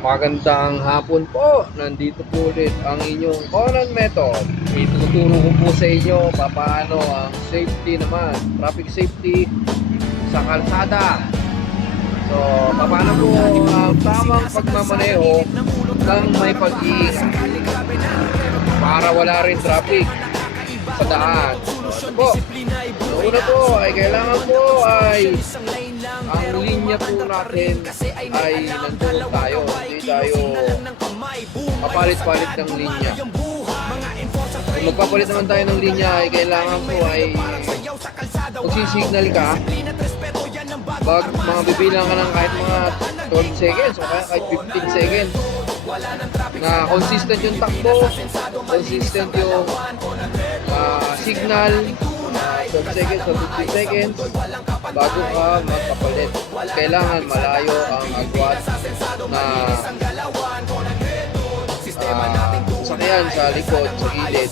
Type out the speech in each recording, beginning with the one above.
Magandang hapon po. Nandito po ulit ang inyong Conan Method. Ituturo ko po sa inyo paano ang safety naman, traffic safety sa kalsada. So, paano po ang tamang pagmamaneho ng may pag-iingat para wala rin traffic sa daan. So, po, una po ay kailangan po ay ang linya po natin ay nandun tayo. Hindi tayo kapalit-palit ng linya. Kung magpapalit naman tayo ng linya ay kailangan po ay magsisignal ka mga bibilang ka ng kahit mga 12 seconds o kahit 15 seconds na consistent yung takbo, consistent yung signal, 12 seconds o 15 seconds bago ka magpapalit. Kailangan malayo ang agwat na sakyan sa likod, sa gilid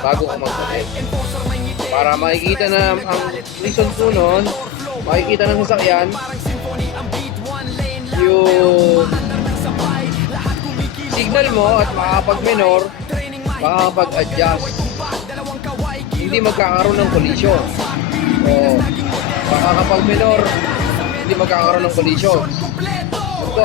bago ka magpapalit. Para makikita na ang reason po nun, makikita ng sasakyan yung signal mo at makakapag-minor, makakapag-adjust, hindi magkakaroon ng collision. O makakapag-minor, hindi magkakaroon ng collision. So,